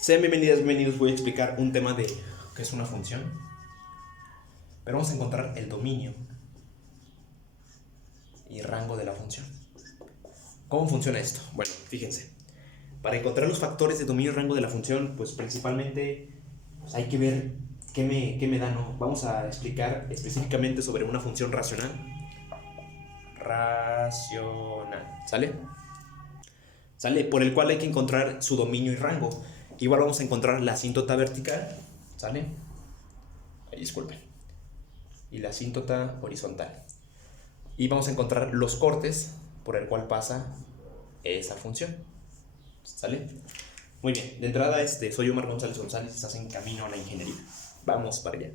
Sean bienvenidas, bienvenidos. Voy a explicar un tema de qué es una función. Pero vamos a encontrar el dominio y rango de la función. ¿Cómo funciona esto? Bueno, fíjense. Para encontrar los factores de dominio y rango de la función, pues principalmente hay que ver qué me da, ¿no? Vamos a explicar específicamente sobre una función racional. ¿Sale? ¿Sale? Por el cual hay que encontrar su dominio y rango. Igual vamos a encontrar la asíntota vertical, ¿sale? Ahí, disculpen. Y la asíntota horizontal. Y vamos a encontrar los cortes por el cual pasa esa función, ¿sale? Muy bien, de entrada soy Omar González González, estás en camino a la ingeniería. Vamos para allá.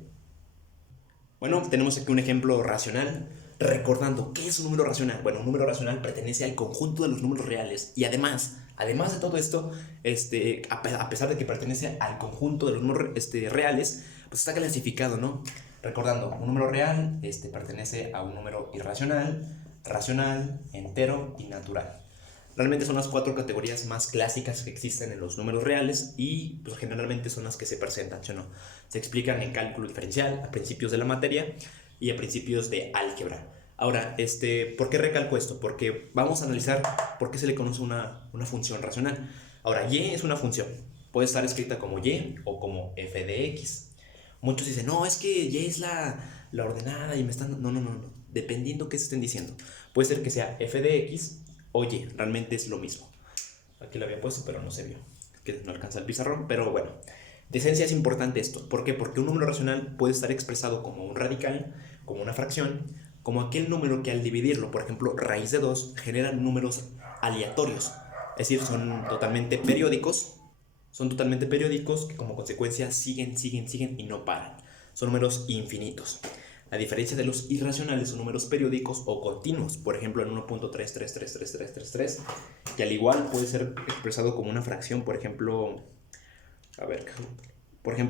Bueno, tenemos aquí un ejemplo racional. Recordando, ¿qué es un número racional? Bueno, un número racional pertenece al conjunto de los números reales. Y además de todo esto, a pesar de que pertenece al conjunto de los números reales, pues está clasificado, ¿no? Recordando, un número real pertenece a un número irracional, racional, entero y natural. Realmente son las 4 categorías más clásicas que existen en los números reales y pues, generalmente son las que se presentan, ¿sí o no? Se explican en cálculo diferencial, a principios de la materia y a principios de álgebra. Ahora, ¿por qué recalco esto? Porque vamos a analizar por qué se le conoce una función racional. Ahora, y es una función. Puede estar escrita como y o como f de x. Muchos dicen, no, es que y es la ordenada y me están... No. Dependiendo qué se estén diciendo. Puede ser que sea f de x o y, realmente es lo mismo. Aquí lo había puesto, pero no se vio. Que no alcanza el pizarrón, pero bueno. De esencia es importante esto. ¿Por qué? Porque un número racional puede estar expresado como un radical, como una fracción, como aquel número que al dividirlo, por ejemplo, raíz de 2, generan números aleatorios. Es decir, son totalmente periódicos que como consecuencia siguen y no paran. Son números infinitos. A diferencia de los irracionales, son números periódicos o continuos. Por ejemplo, en 1.3333333, que al igual puede ser expresado como una fracción, por ejemplo...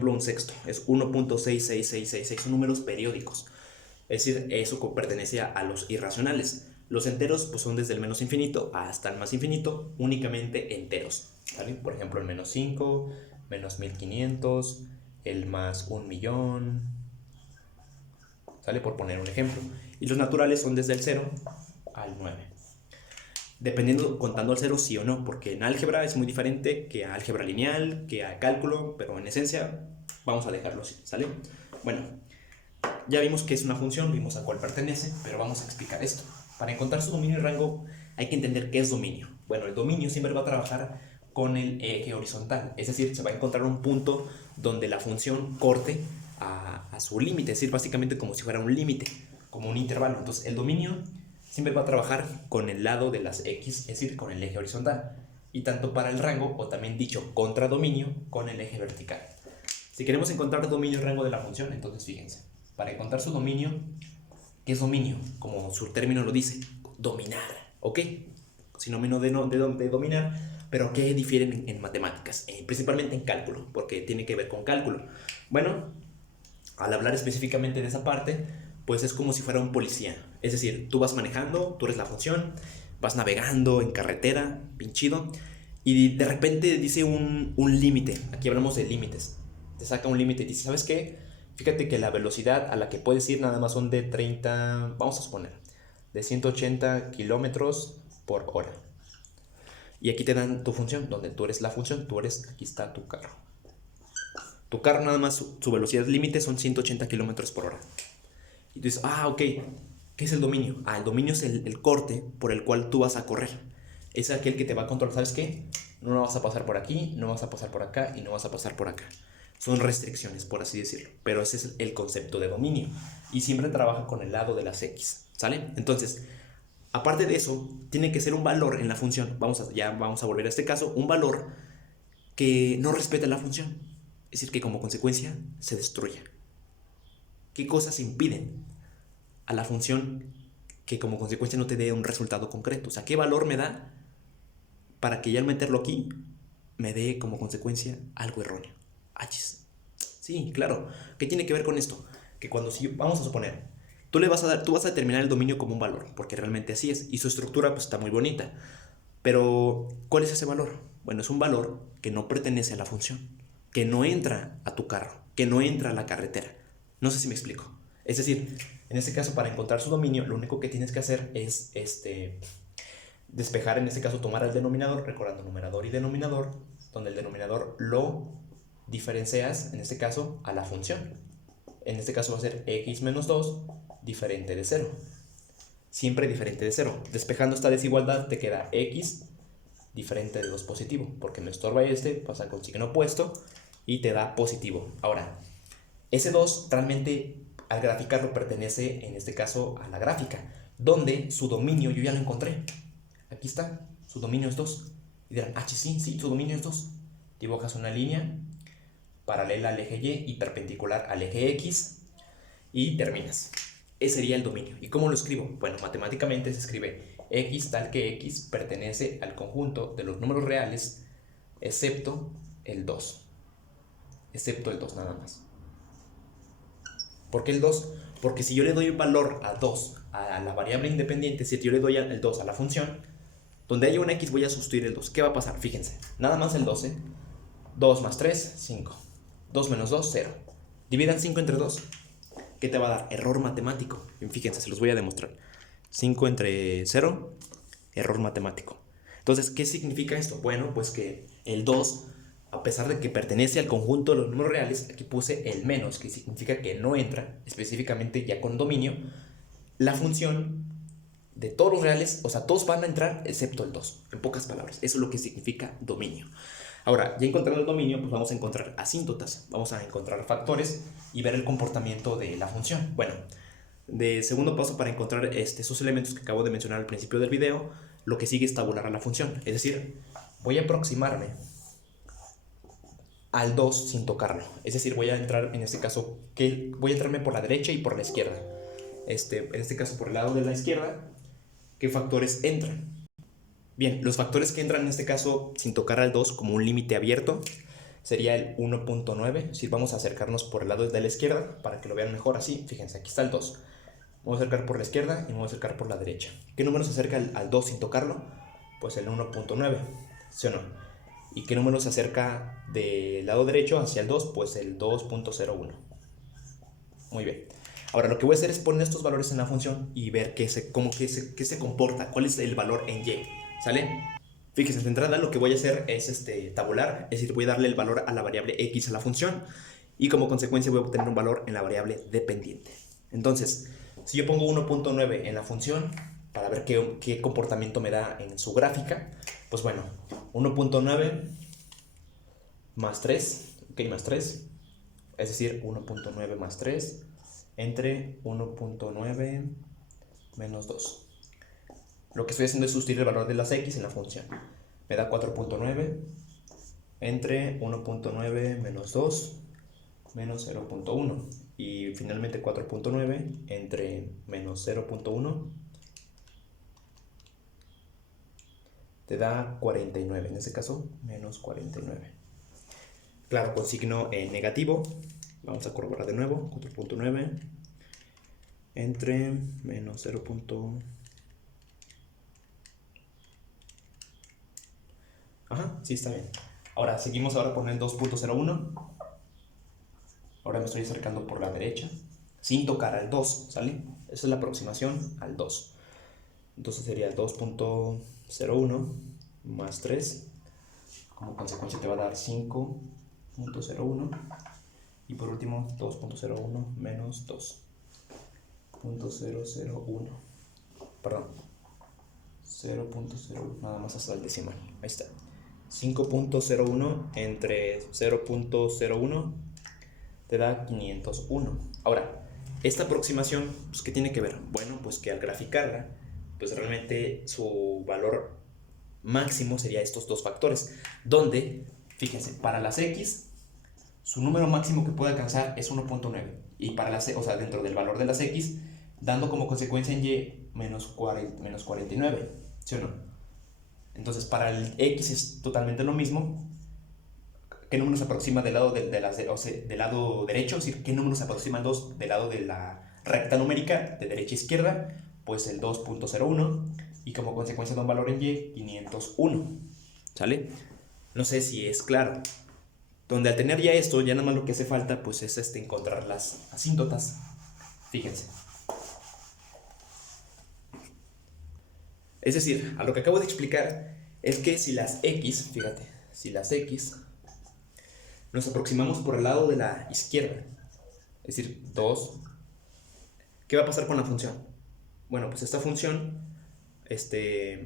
un sexto es 1.66666, son números periódicos. Es decir, eso pertenece a los irracionales. Los enteros pues, son desde el menos infinito hasta el más infinito, únicamente enteros, ¿vale? Por ejemplo, el menos 5, menos 1500, el más 1.000.000, ¿sale? Por poner un ejemplo. Y los naturales son desde el 0 al 9. Dependiendo, contando al 0 sí o no, porque en álgebra es muy diferente que a álgebra lineal, que a cálculo, pero en esencia vamos a dejarlo así, ¿sale? Bueno, ya vimos que es una función, vimos a cuál pertenece, pero vamos a explicar esto. Para encontrar su dominio y rango hay que entender qué es dominio. Bueno, el dominio siempre va a trabajar con el eje horizontal, es decir, se va a encontrar un punto donde la función corte a su límite, es decir, básicamente como si fuera un límite, como un intervalo. Entonces, el dominio siempre va a trabajar con el lado de las x, es decir, con el eje horizontal. Y tanto para el rango, o también dicho contradominio, con el eje vertical. Si queremos encontrar dominio y rango de la función, entonces fíjense. Para encontrar su dominio, ¿qué es dominio? Como su término lo dice, dominar, ¿ok? Sinónimo de dominar, pero ¿qué difieren en matemáticas? Principalmente en cálculo, porque tiene que ver con cálculo. Bueno, al hablar específicamente de esa parte, pues es como si fuera un policía. Es decir, tú vas manejando, tú eres la función, vas navegando en carretera, pinchido, y de repente dice un límite. Aquí hablamos de límites. Te saca un límite y dice, ¿sabes qué? Fíjate que la velocidad a la que puedes ir nada más son de 30, vamos a suponer, de 180 kilómetros por hora. Y aquí te dan tu función, donde tú eres la función, aquí está tu carro. Tu carro nada más, su velocidad límite son 180 kilómetros por hora. Y tú dices, ok, ¿qué es el dominio? El dominio es el corte por el cual tú vas a correr. Es aquel que te va a controlar, ¿sabes qué? No vas a pasar por aquí, no vas a pasar por acá y no vas a pasar por acá. Son restricciones, por así decirlo. Pero ese es el concepto de dominio. Y siempre trabaja con el lado de las x, ¿sale? Entonces, aparte de eso, tiene que ser un valor en la función. Vamos a volver a este caso. Un valor que no respete la función. Es decir, que como consecuencia se destruya. ¿Qué cosas impiden a la función que como consecuencia no te dé un resultado concreto? O sea, ¿qué valor me da para que ya al meterlo aquí me dé como consecuencia algo erróneo? Sí, claro. ¿Qué tiene que ver con esto? Que vamos a suponer, tú vas a determinar el dominio como un valor, porque realmente así es, y su estructura pues está muy bonita. Pero, ¿cuál es ese valor? Bueno, es un valor que no pertenece a la función, que no entra a tu carro, que no entra a la carretera. No sé si me explico. Es decir, en este caso, para encontrar su dominio, lo único que tienes que hacer es despejar, en este caso, tomar el denominador, recordando numerador y denominador, donde el denominador lo diferencias, en este caso, a la función. En este caso va a ser x menos 2 diferente de 0. Siempre diferente de 0. Despejando esta desigualdad te queda x diferente de 2 positivo, porque me estorba pasa con signo opuesto y te da positivo. Ahora, ese 2 realmente al graficarlo pertenece, en este caso, a la gráfica, donde su dominio yo ya lo encontré. Aquí está, su dominio es 2. Y dirán, sí, su dominio es 2. Dibujas una línea paralela al eje Y y perpendicular al eje X y terminas. Ese sería el dominio. ¿Y cómo lo escribo? Bueno, matemáticamente se escribe x tal que x pertenece al conjunto de los números reales excepto el 2. Excepto el 2 nada más. ¿Por qué el 2? Porque si yo le doy valor a 2 a la variable independiente, si yo le doy el 2 a la función, donde haya una x voy a sustituir el 2. ¿Qué va a pasar? Fíjense, nada más el 12. 2 más 3, 5. 2 menos 2, 0. Dividan 5 entre 2. ¿Qué te va a dar? Error matemático. Fíjense, se los voy a demostrar. 5 entre 0, error matemático. Entonces, ¿qué significa esto? Bueno, pues que el 2, a pesar de que pertenece al conjunto de los números reales, aquí puse el menos, que significa que no entra, específicamente ya con dominio, la función de todos los reales, o sea, todos van a entrar excepto el 2, en pocas palabras. Eso es lo que significa dominio. Ahora, ya encontrando el dominio, pues vamos a encontrar asíntotas, vamos a encontrar factores y ver el comportamiento de la función. Bueno, de segundo paso para encontrar esos elementos que acabo de mencionar al principio del video, lo que sigue es tabular a la función. Es decir, voy a aproximarme al 2 sin tocarlo. Es decir, voy a entrar, en este caso, voy a entrarme por la derecha y por la izquierda. En este caso, por el lado de la izquierda, ¿qué factores entran? Bien, los factores que entran en este caso sin tocar al 2 como un límite abierto sería el 1.9. Si vamos a acercarnos por el lado de la izquierda para que lo vean mejor así, fíjense, aquí está el 2. Vamos a acercar por la izquierda y vamos a acercar por la derecha. ¿Qué número se acerca al 2 sin tocarlo? Pues el 1.9, ¿sí o no? ¿Y qué número se acerca del lado derecho hacia el 2? Pues el 2.01. Muy bien. Ahora lo que voy a hacer es poner estos valores en la función y ver qué se comporta, cuál es el valor en y. ¿Sale? Fíjense, de entrada lo que voy a hacer es tabular, es decir, voy a darle el valor a la variable x a la función y como consecuencia voy a obtener un valor en la variable dependiente. Entonces, si yo pongo 1.9 en la función para ver qué comportamiento me da en su gráfica, pues bueno, 1.9 más 3, ok, más 3, es decir, 1.9 más 3 entre 1.9 menos 2. Lo que estoy haciendo es sustituir el valor de las x en la función. Me da 4.9 entre 1.9 menos 2 menos 0.1. Y finalmente 4.9 entre menos 0.1 te da 49. En este caso, menos 49. Claro, con signo negativo. Vamos a corroborar de nuevo. 4.9 entre menos 0.1. Ajá, sí está bien. Ahora seguimos por el 2.01. Ahora me estoy acercando por la derecha sin tocar al 2, ¿sale? Esa es la aproximación al 2. Entonces sería 2.01 más 3. Como consecuencia te va a dar 5.01. Y por último 2.01 menos 2.001. Perdón. 0.01, nada más hasta el decimal. Ahí está. 5.01 entre 0.01 te da 501. Ahora, esta aproximación, pues, ¿qué tiene que ver? Bueno, pues que al graficarla, pues realmente su valor máximo sería estos dos factores, donde, fíjense, para las x, su número máximo que puede alcanzar es 1.9, y para las, o sea, dentro del valor de las x, dando como consecuencia en y menos 49, ¿sí o no? Entonces, para el x es totalmente lo mismo. ¿Qué número se aproxima del lado del lado derecho? Es decir, ¿qué número se aproxima al 2 del lado de la recta numérica de derecha a izquierda? Pues el 2.01 y como consecuencia da un valor en y 501. ¿Sale? No sé si es claro. Donde al tener ya esto, ya nada más lo que hace falta pues es encontrar las asíntotas. Fíjense. Es decir, a lo que acabo de explicar es que si las x, fíjate, si las x nos aproximamos por el lado de la izquierda, es decir, 2, ¿qué va a pasar con la función? Bueno, pues esta función,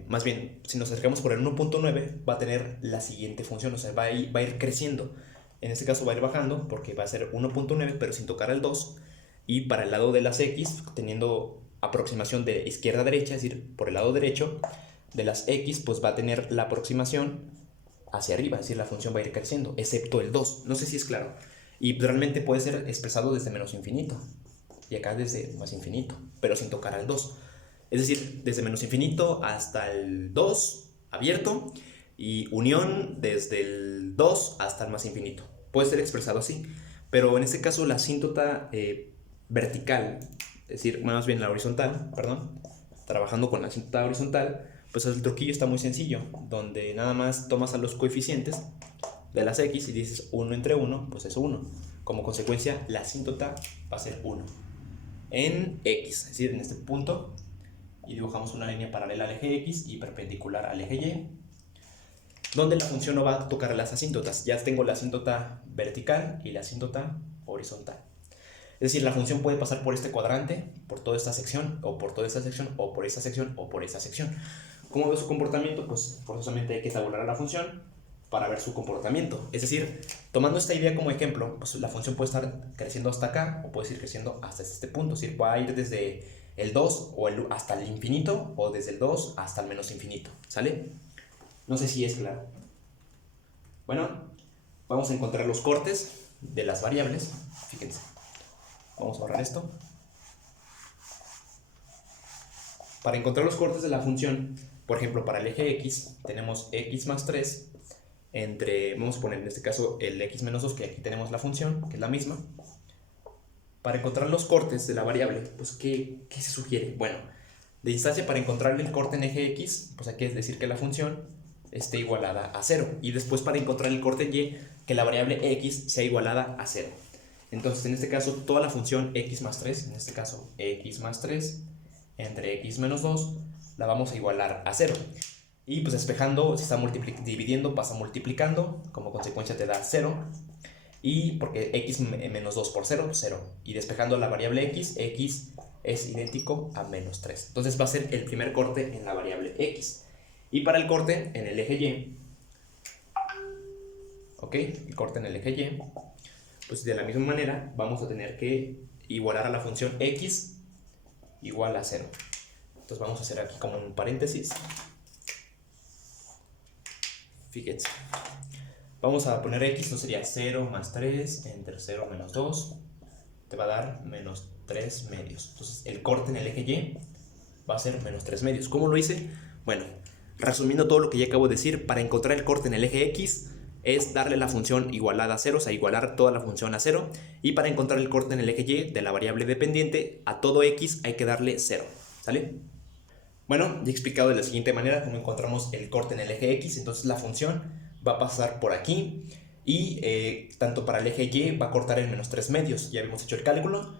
más bien, si nos acercamos por el 1.9, va a tener la siguiente función, o sea, va a ir creciendo. En este caso va a ir bajando porque va a ser 1.9, pero sin tocar el 2. Y para el lado de las x, teniendo aproximación de izquierda a derecha, es decir, por el lado derecho de las x, pues va a tener la aproximación hacia arriba, es decir, la función va a ir creciendo, excepto el 2. No sé si es claro. Y realmente puede ser expresado desde menos infinito. Y acá desde más infinito, pero sin tocar al 2. Es decir, desde menos infinito hasta el 2 abierto y unión desde el 2 hasta el más infinito. Puede ser expresado así, pero en este caso la asíntota vertical, es decir, más bien la horizontal, perdón, trabajando con la asíntota horizontal, pues el truquillo está muy sencillo, donde nada más tomas a los coeficientes de las x y dices 1 entre 1, pues es 1. Como consecuencia, la asíntota va a ser 1 en x, es decir, en este punto, y dibujamos una línea paralela al eje x y perpendicular al eje y, donde la función no va a tocar las asíntotas. Ya tengo la asíntota vertical y la asíntota horizontal. Es decir, la función puede pasar por este cuadrante, por toda esta sección, o por toda esta sección, o por esta sección, o por esta sección. ¿Cómo veo su comportamiento? Pues forzosamente hay que tabular a la función para ver su comportamiento. Es decir, tomando esta idea como ejemplo, pues la función puede estar creciendo hasta acá o puede ir creciendo hasta este punto. Es decir, va a ir desde el 2 o hasta el infinito o desde el 2 hasta el menos infinito. ¿Sale? No sé si es claro. Bueno, vamos a encontrar los cortes de las variables. Fíjense. Vamos a borrar esto. Para encontrar los cortes de la función, por ejemplo, para el eje x, tenemos x más 3 entre, vamos a poner en este caso el x menos 2, que aquí tenemos la función, que es la misma. Para encontrar los cortes de la variable, pues ¿qué se sugiere? Bueno, de instancia para encontrar el corte en eje x, pues hay que decir que la función esté igualada a 0. Y después para encontrar el corte en y, que la variable x sea igualada a 0. Entonces en este caso toda la función x más 3, en este caso x más 3 entre x menos 2, la vamos a igualar a 0. Y pues despejando, si está dividiendo, pasa multiplicando, como consecuencia te da 0. Y porque x menos 2 por 0, 0. Y despejando la variable x es idéntico a menos 3. Entonces va a ser el primer corte en la variable x. Y para el corte en el eje y, ¿ok? El corte en el eje y, pues de la misma manera vamos a tener que igualar a la función x igual a 0. Entonces vamos a hacer aquí como un paréntesis. Fíjense. Vamos a poner x, no sería 0 más 3 entre 0 menos 2. Te va a dar menos 3 medios. Entonces el corte en el eje y va a ser menos 3 medios. ¿Cómo lo hice? Bueno, resumiendo todo lo que ya acabo de decir, para encontrar el corte en el eje x es darle la función igualada a 0, o sea, igualar toda la función a 0. Y para encontrar el corte en el eje y de la variable dependiente, a todo x hay que darle 0. ¿Sale? Bueno, ya he explicado de la siguiente manera cómo encontramos el corte en el eje x. Entonces la función va a pasar por aquí y tanto para el eje y va a cortar en menos 3 medios. Ya habíamos hecho el cálculo.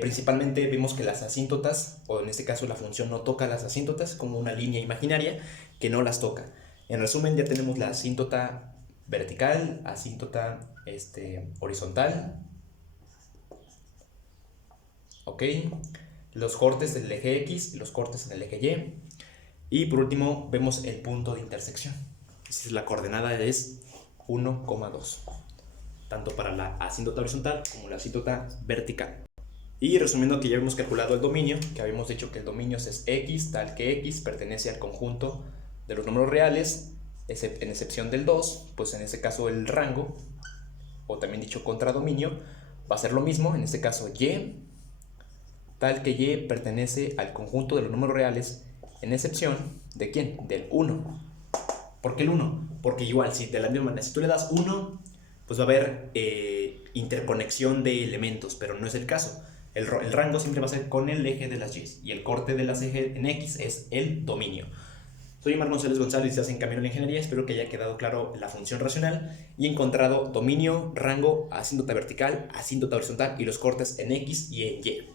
Principalmente vimos que las asíntotas, o en este caso la función no toca las asíntotas, como una línea imaginaria que no las toca. En resumen, ya tenemos la asíntota vertical, asíntota horizontal. Ok. Los cortes del eje x y los cortes en el eje y. Y por último vemos el punto de intersección. Es decir, la coordenada es 1,2. Tanto para la asíntota horizontal como la asíntota vertical. Y resumiendo que ya hemos calculado el dominio, que habíamos dicho que el dominio es x, tal que x pertenece al conjunto de los números reales, en excepción del 2, pues en este caso el rango, o también dicho contradominio, va a ser lo mismo, en este caso y, tal que y pertenece al conjunto de los números reales, en excepción de ¿quién? Del 1. ¿Por qué el 1? Porque igual, si de la misma manera, si tú le das 1, pues va a haber interconexión de elementos, pero no es el caso. El rango siempre va a ser con el eje de las y el corte de las ejes en x es el dominio. Soy Omar González González y estás en Camino a la Ingeniería. Espero que haya quedado claro la función racional y encontrado dominio, rango, asíntota vertical, asíntota horizontal y los cortes en X y en Y.